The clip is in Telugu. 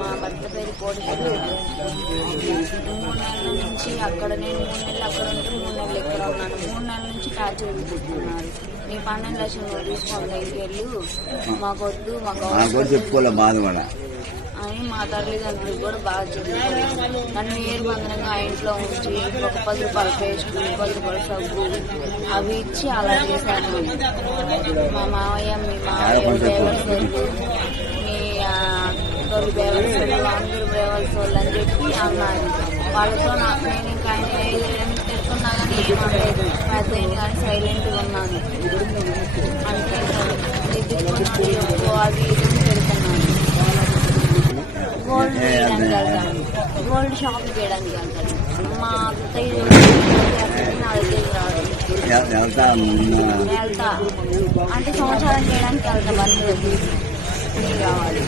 మా భర్త పేరు కోడిపల్లి. 3 నెలల నుంచి అక్కడ, నేను 3 నెలలు అక్కడ ఉంటే 3 నెలలు ఇక్కడ ఉన్నాను. 3 నెలల నుంచి టార్చర్ చూపిస్తున్నారు. నీ 12 లక్షలు తీసుకొని దగ్గరికి వెళ్ళు, మాకొద్దు, మాకు చెప్పుకోలే బాధ కూడా అని మా తల్లిదండ్రులు కూడా బాగా చెప్తారు. నన్ను ఏరుబందనంగా ఆ ఇంట్లో ఉంచి ఒక 10 రూపాయల పేస్ట్, 10 రూపాయల సబ్బు అవి ఇచ్చి అలా చేశాను. మా మావయ్య, మీ మావయ్య బేవల్సోళ్ళు, మీ తొలి బేవల్సోళ్ళు, అందరూ బేవల్సోళ్ళు అని చెప్పి అన్నారు. వాళ్ళతో నేను ఇంకా ఆయన పెట్టుకున్నా కానీ ఏమనలేదు. పెద్ద కానీ సైలెంట్గా ఉన్నాను. అంటే అది ఇది పెడుతున్నాను. గోల్డ్ వేయడానికి వెళ్తాను, గోల్డ్ షాప్ చేయడానికి వెళ్తాను. మా అత్తయ్య నా దగ్గరికి రాదు. వెళ్తా అంటే సంవత్సరం చేయడానికి వెళ్తా. భర్త దగ్గరికి కావాలి.